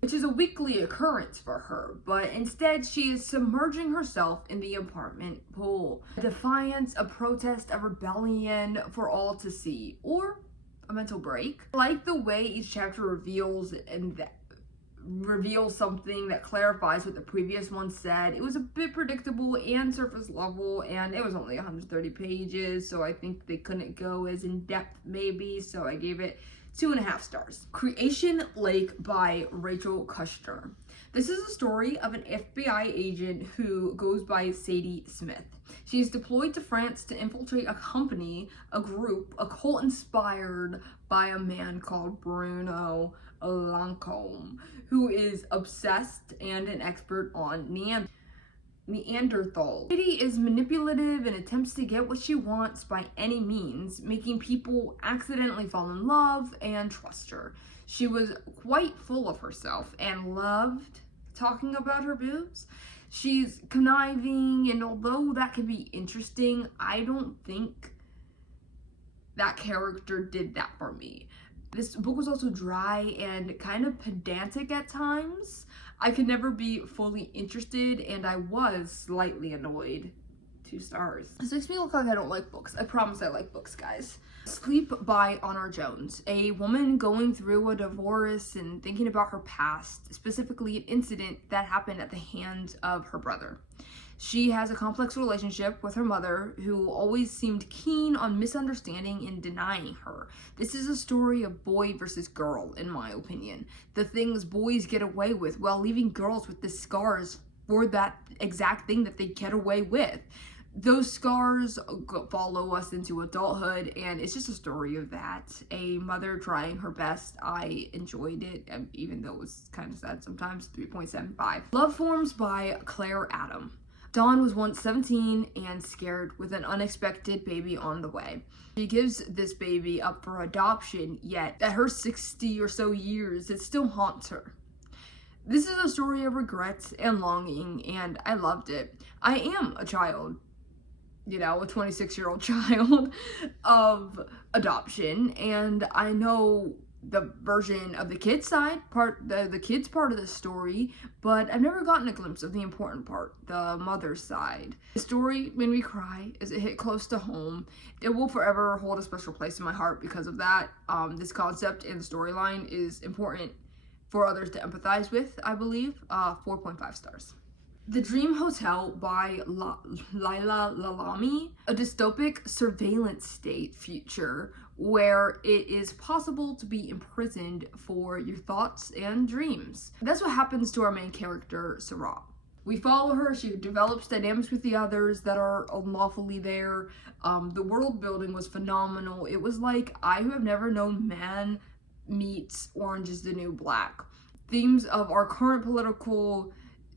which is a weekly occurrence for her, but instead she is submerging herself in the apartment pool. A defiance, a protest, a rebellion for all to see, or a mental break. I like the way each chapter reveals something that clarifies what the previous one said. It was a bit predictable and surface level, and it was only 130 pages, so I think they couldn't go as in depth maybe, so I gave it 2.5 stars. Creation Lake by Rachel Kushner. This is a story of an FBI agent who goes by Sadie Smith. She is deployed to France to infiltrate a company, a group, a cult inspired by a man called Bruno Lancome, who is obsessed and an expert on Neanderthal. Sadie is manipulative and attempts to get what she wants by any means, making people accidentally fall in love and trust her. She was quite full of herself and loved talking about her boobs. She's conniving, and although that can be interesting, I don't think that character did that for me. This book was also dry and kind of pedantic at times. I could never be fully interested, and I was slightly annoyed. 2 stars. This makes me look like I don't like books. I promise I like books, guys. Sleep by Honor Jones. A woman going through a divorce and thinking about her past, specifically an incident that happened at the hands of her brother. She has a complex relationship with her mother, who always seemed keen on misunderstanding and denying her. This is a story of boy versus girl, in my opinion. The things boys get away with while leaving girls with the scars for that exact thing that they get away with. Those scars follow us into adulthood, and it's just a story of that. A mother trying her best. I enjoyed it, even though it was kind of sad sometimes. 3.75. Love Forms by Claire Adam. Dawn was once 17 and scared with an unexpected baby on the way. She gives this baby up for adoption, yet at her 60 or so years, it still haunts her. This is a story of regrets and longing, and I loved it. I am a child, a 26-year-old child of adoption, and I know the version of the kids part of the story, but I've never gotten a glimpse of the important part, the mother's side. The story made me cry as it hit close to home. It will forever hold a special place in my heart because of that. This concept and storyline is important for others to empathize with, I believe. 4.5 stars. The Dream Hotel by Laila Lalami, a dystopic surveillance state future where it is possible to be imprisoned for your thoughts and dreams. That's what happens to our main character, Sarah. We follow her, she develops dynamics with the others that are unlawfully there. The world building was phenomenal. It was like I Who Have Never Known Man meets Orange is the New Black. Themes of our current political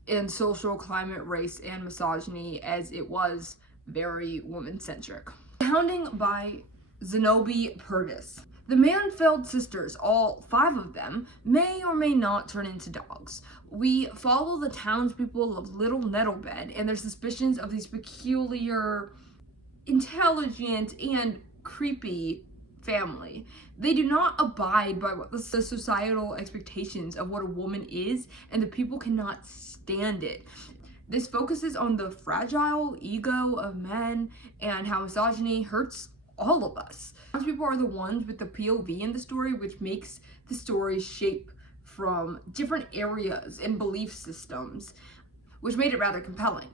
and social climate, race, and misogyny, as it was very woman-centric. Hounding by Zenobi Purvis. The Manfeld sisters, all 5 of them, may or may not turn into dogs. We follow the townspeople of Little Nettlebed and their suspicions of these peculiar, intelligent, and creepy family. They do not abide by what the societal expectations of what a woman is, and the people cannot stand it. This focuses on the fragile ego of men and how misogyny hurts all of us. People are the ones with the POV in the story, which makes the story shape from different areas and belief systems, which made it rather compelling.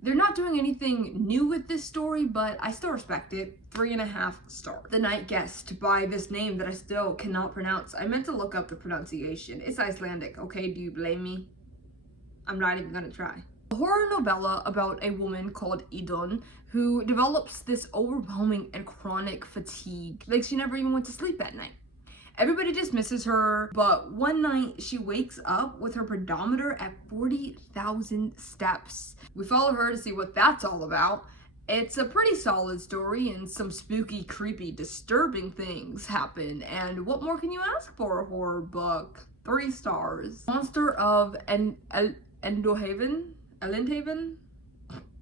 They're not doing anything new with this story, but I still respect it. 3.5 stars. The Night Guest by this name that I still cannot pronounce. I meant to look up the pronunciation. It's Icelandic, okay? Do you blame me? I'm not even gonna try. A horror novella about a woman called Idun who develops this overwhelming and chronic fatigue, like she never even went to sleep at night. Everybody dismisses her, but one night she wakes up with her pedometer at 40,000 steps. We follow her to see what that's all about. It's a pretty solid story, and some spooky, creepy, disturbing things happen. And what more can you ask for a horror book? 3 stars. Monster of Endhaven?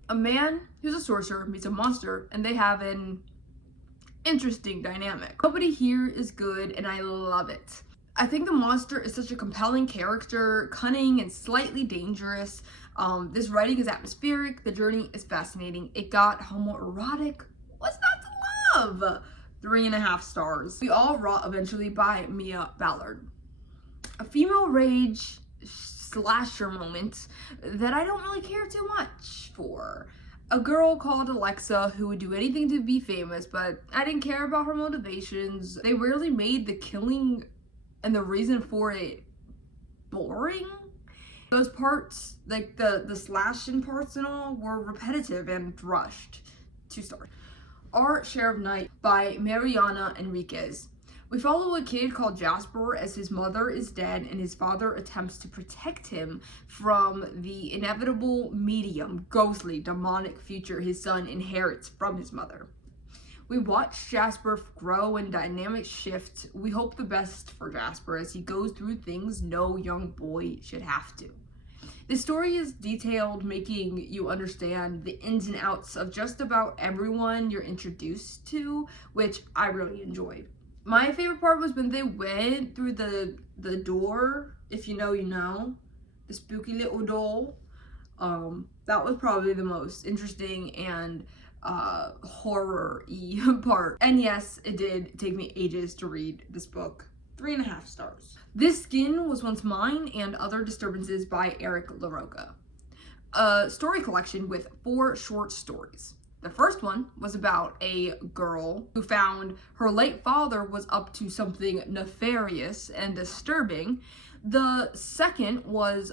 A man who's a sorcerer meets a monster, and they have an interesting dynamic. Nobody here is good, and I love it. I think the monster is such a compelling character, cunning and slightly dangerous. This writing is atmospheric, the journey is fascinating. It got homoerotic. What's not to love? 3.5 stars. We All Rot Eventually by Mia Ballard. A female rage slasher moment that I don't really care too much for. A girl called Alexa who would do anything to be famous, but I didn't care about her motivations. They rarely made the killing and the reason for it boring. Those parts, like the slashing parts and all, were repetitive and rushed. 2 stars. Our Share of Night by Mariana Enriquez. We follow a kid called Jasper as his mother is dead and his father attempts to protect him from the inevitable medium, ghostly, demonic future his son inherits from his mother. We watch Jasper grow and dynamics shift. We hope the best for Jasper as he goes through things no young boy should have to. The story is detailed, making you understand the ins and outs of just about everyone you're introduced to, which I really enjoyed. My favorite part was when they went through the door, if you know, you know, the spooky little doll. That was probably the most interesting and horror-y part. And yes, it did take me ages to read this book. 3.5 stars. This Skin Was Once Mine and Other Disturbances by Eric LaRocca. A story collection with 4 short stories. The first one was about a girl who found her late father was up to something nefarious and disturbing. The second was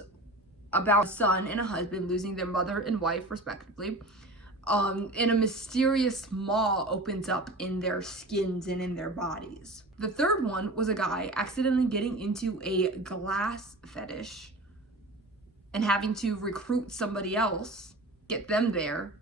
about a son and a husband losing their mother and wife, respectively. And a mysterious maw opens up in their skins and in their bodies. The third one was a guy accidentally getting into a glass fetish and having to recruit somebody else, get them there.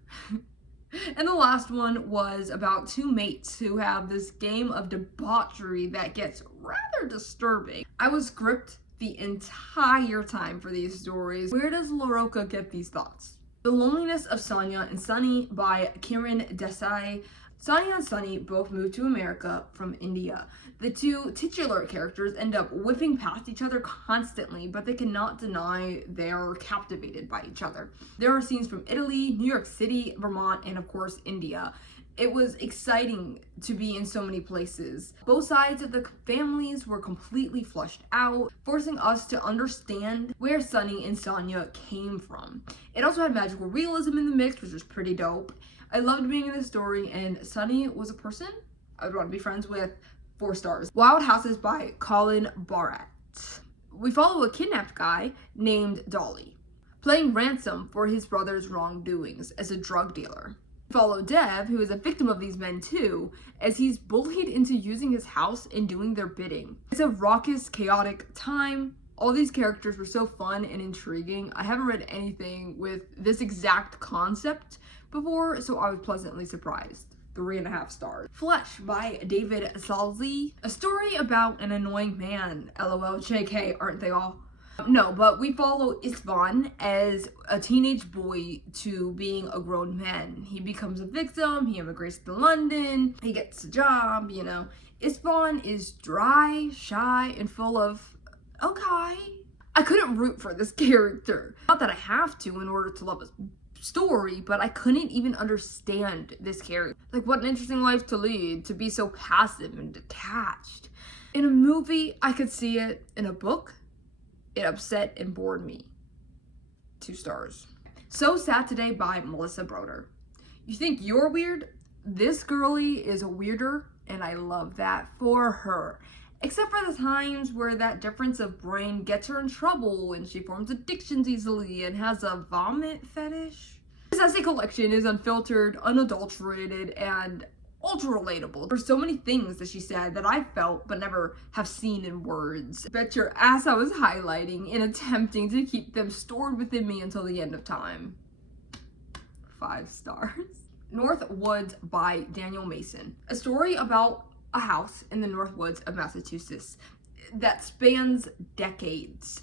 And the last one was about 2 mates who have this game of debauchery that gets rather disturbing. I was gripped the entire time for these stories. Where does LaRocca get these thoughts? The Loneliness of Sonia and Sunny by Kiran Desai. Sonia and Sunny both moved to America from India. The 2 titular characters end up whipping past each other constantly, but they cannot deny they're captivated by each other. There are scenes from Italy, New York City, Vermont, and of course India. It was exciting to be in so many places. Both sides of the families were completely flushed out, forcing us to understand where Sunny and Sonia came from. It also had magical realism in the mix, which was pretty dope. I loved being in this story, and Sunny was a person I would want to be friends with. 4 stars. Wild Houses by Colin Barrett. We follow a kidnapped guy named Dolly, playing ransom for his brother's wrongdoings as a drug dealer. We follow Dev, who is a victim of these men too, as he's bullied into using his house and doing their bidding. It's a raucous, chaotic time. All these characters were so fun and intriguing. I haven't read anything with this exact concept before, so I was pleasantly surprised. 3.5 stars. Flesh by David Salzi. A story about an annoying man. LOL, JK, aren't they all? No, but we follow Istvan as a teenage boy to being a grown man. He becomes a victim, he immigrates to London, he gets a job, you know. Istvan is dry, shy, and full of, okay. I couldn't root for this character. Not that I have to in order to love his story, but I couldn't even understand this character. Like, what an interesting life to lead, to be so passive and detached. In a movie, I could see it. In a book, it upset and bored me. 2 stars. So Sad Today by Melissa Broder. You think you're weird? This girlie is a weirder, and I love that for her. except for the times where that difference of brain gets her in trouble and she forms addictions easily and has a vomit fetish. This essay collection is unfiltered, unadulterated, and ultra relatable. There's so many things that she said that I felt but never have seen in words. Bet your ass I was highlighting and attempting to keep them stored within me until the end of time. 5 stars. North Woods by Daniel Mason. A story about a house in the North Woods of Massachusetts that spans decades,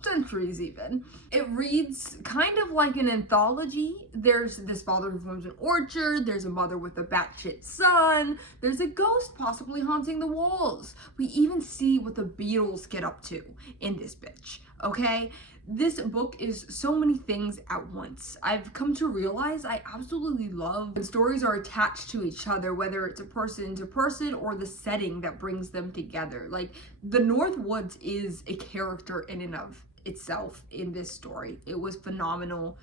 centuries even. It reads kind of like an anthology. There's this father who farms an orchard, there's a mother with a batshit son, there's a ghost possibly haunting the walls. We even see what the Beatles get up to in this bitch, okay? This book is so many things at once. I've come to realize I absolutely love when stories are attached to each other, whether it's a person to person or the setting that brings them together. Like, the North Woods is a character in and of itself in this story. It was phenomenal.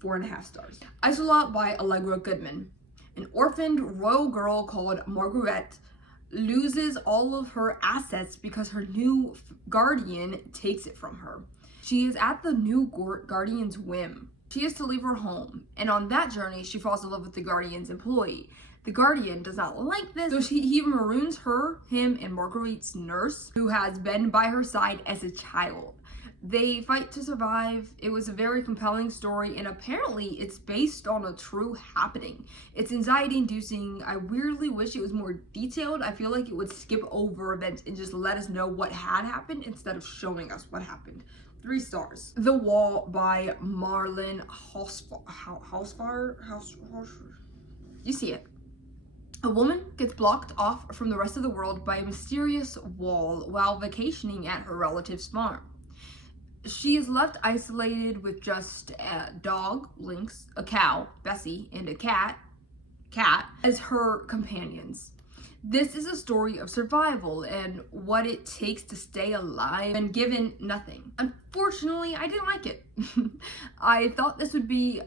4.5 stars. Isola by Allegra Goodman. An orphaned royal girl called Margaret loses all of her assets because her new guardian takes it from her. She is at the new guardian's whim. She is to leave her home, and on that journey, she falls in love with the guardian's employee. The guardian does not like this, so he maroons him, and Marguerite's nurse, who has been by her side as a child. They fight to survive. It was a very compelling story, and apparently it's based on a true happening. It's anxiety-inducing. I weirdly wish it was more detailed. I feel like it would skip over events and just let us know what had happened instead of showing us what happened. 3 stars. The Wall by Marlon Hausfire. You see it. A woman gets blocked off from the rest of the world by a mysterious wall while vacationing at her relative's farm. She is left isolated with just a dog, Lynx, a cow, Bessie, and a cat, as her companions. This is a story of survival and what it takes to stay alive and given nothing. Unfortunately, I didn't like it. I thought this would be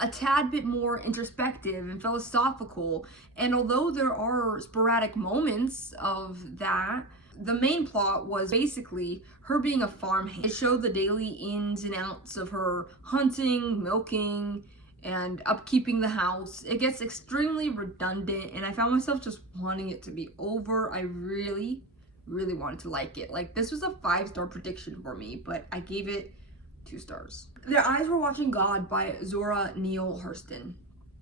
a tad bit more introspective and philosophical, and although there are sporadic moments of that, the main plot was basically her being a farmhand. It showed the daily ins and outs of her hunting, milking, and upkeeping the house. It gets extremely redundant, and I found myself just wanting it to be over. I really wanted to like it. Like, this was a 5-star prediction for me, but I gave it 2 stars. Their Eyes Were Watching God by Zora Neale Hurston.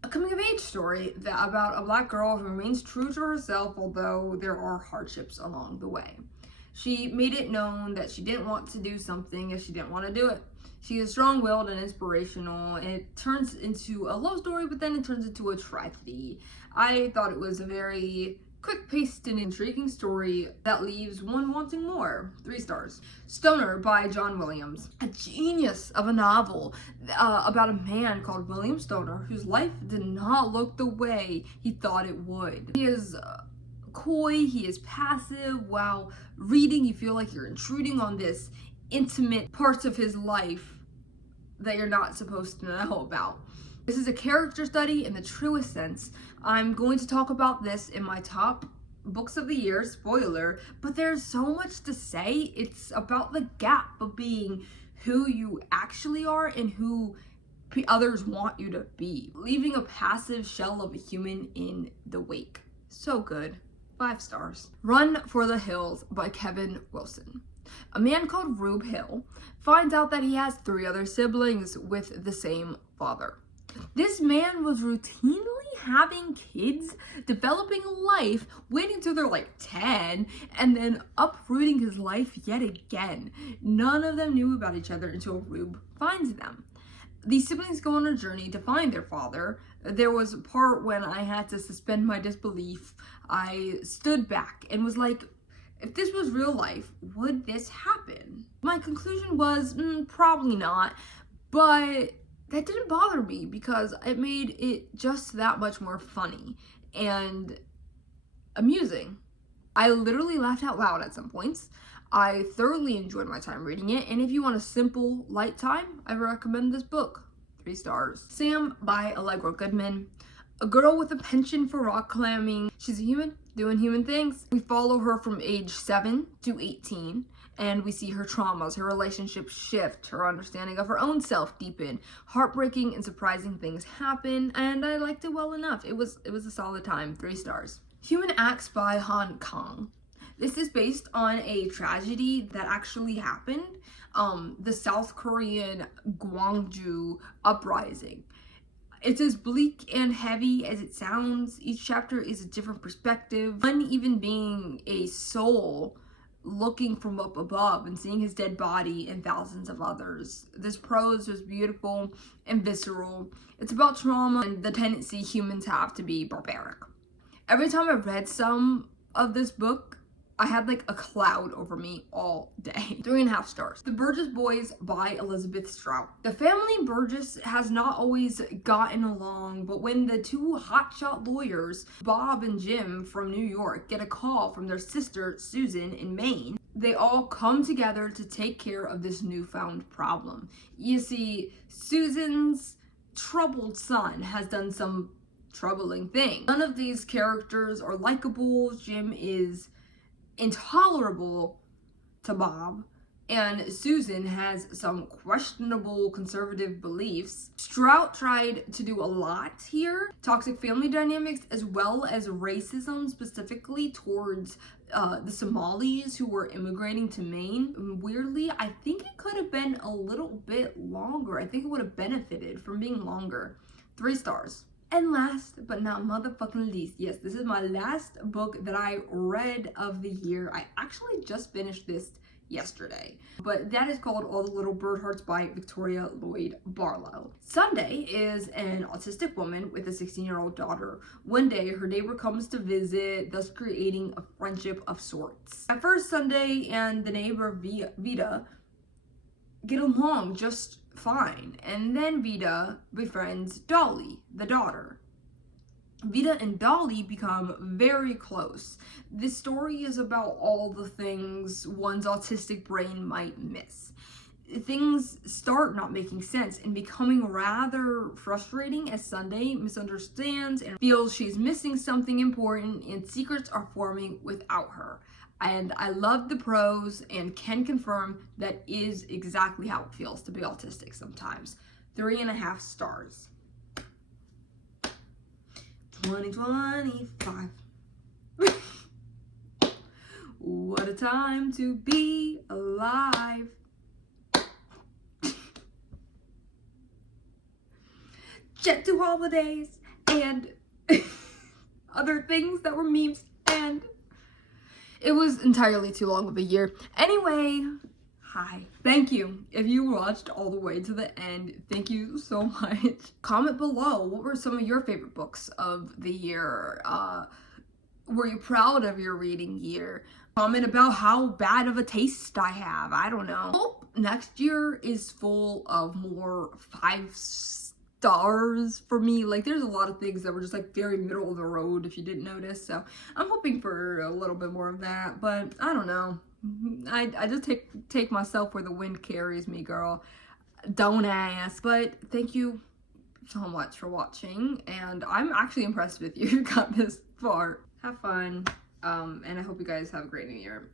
A coming-of-age story about a black girl who remains true to herself, although there are hardships along the way. She made it known that she didn't want to do something if she didn't want to do it. She is strong-willed and inspirational, and it turns into a love story, but then it turns into a tragedy. I thought it was a very quick-paced and intriguing story that leaves one wanting more. 3 stars. Stoner by John Williams. A genius of a novel about a man called William Stoner whose life did not look the way he thought it would. He is coy, he is passive. While reading, you feel like you're intruding on this intimate parts of his life that you're not supposed to know about. This is a character study in the truest sense. I'm going to talk about this in my top books of the year, spoiler, but there's so much to say. It's about the gap of being who you actually are and who others want you to be, leaving a passive shell of a human in the wake. So good. 5 stars. Run for the Hills by Kevin Wilson. A man called Rube Hill finds out that he has 3 other siblings with the same father. This man was routinely having kids, developing a life, waiting till they're like 10, and then uprooting his life yet again. None of them knew about each other until Rube finds them. These siblings go on a journey to find their father. There was a part when I had to suspend my disbelief. I stood back and was like, if this was real life, would this happen? My conclusion was, probably not, but that didn't bother me because it made it just that much more funny and amusing. I literally laughed out loud at some points. I thoroughly enjoyed my time reading it, and if you want a simple, light time, I recommend this book. 3 stars. Sam by Allegra Goodman. A girl with a penchant for rock climbing. She's a human doing human things. We follow her from age 7 to 18, and we see her traumas, her relationships shift, her understanding of her own self deepen, heartbreaking and surprising things happen, and I liked it well enough. It was a solid time. 3 stars. Human Acts by Hong Kong. This is based on a tragedy that actually happened, the South Korean Gwangju uprising. It's as bleak and heavy as it sounds. Each chapter is a different perspective. One even being a soul looking from up above and seeing his dead body and thousands of others. This prose was beautiful and visceral. It's about trauma and the tendency humans have to be barbaric. Every time I read some of this book, I had like a cloud over me all day. 3.5 stars. The Burgess Boys by Elizabeth Strout. The family Burgess has not always gotten along, but when the 2 hotshot lawyers, Bob and Jim from New York, get a call from their sister, Susan, in Maine, they all come together to take care of this newfound problem. You see, Susan's troubled son has done some troubling things. None of these characters are likable. Jim is intolerable to Bob, and Susan has some questionable conservative beliefs. Strout tried to do a lot here. Toxic family dynamics as well as racism, specifically towards the Somalis who were immigrating to Maine. Weirdly, I think it could have been a little bit longer. I think it would have benefited from being longer. 3 stars. And last but not motherfucking least, yes, this is my last book that I read of the year. I actually just finished this yesterday, but that is called All the Little Bird Hearts by Victoria Lloyd Barlow. Sunday is an autistic woman with a 16-year-old daughter. One day, her neighbor comes to visit, thus creating a friendship of sorts. At first, Sunday and the neighbor Vida get along just fine, and then Vida befriends Dolly, the daughter. Vida and Dolly become very close. This story is about all the things one's autistic brain might miss. Things start not making sense and becoming rather frustrating as Sunday misunderstands and feels she's missing something important, and secrets are forming without her. And I love the prose and can confirm that is exactly how it feels to be autistic sometimes. 3.5 stars. 2025. What a time to be alive. Jet to holidays and other things that were memes, and it was entirely too long of a year. Anyway, hi. Thank you. If you watched all the way to the end, thank you so much. Comment below, what were some of your favorite books of the year? Were you proud of your reading year? Comment about how bad of a taste I have. I don't know. Hope next year is full of more 5 stars for me. Like, there's a lot of things that were just like very middle of the road if you didn't notice, so I'm hoping for a little bit more of that, but I don't know. I just take myself where the wind carries me, girl. Don't ask. But thank you so much for watching, and I'm actually impressed with you. You got this far. Have fun, and I hope you guys have a great new year.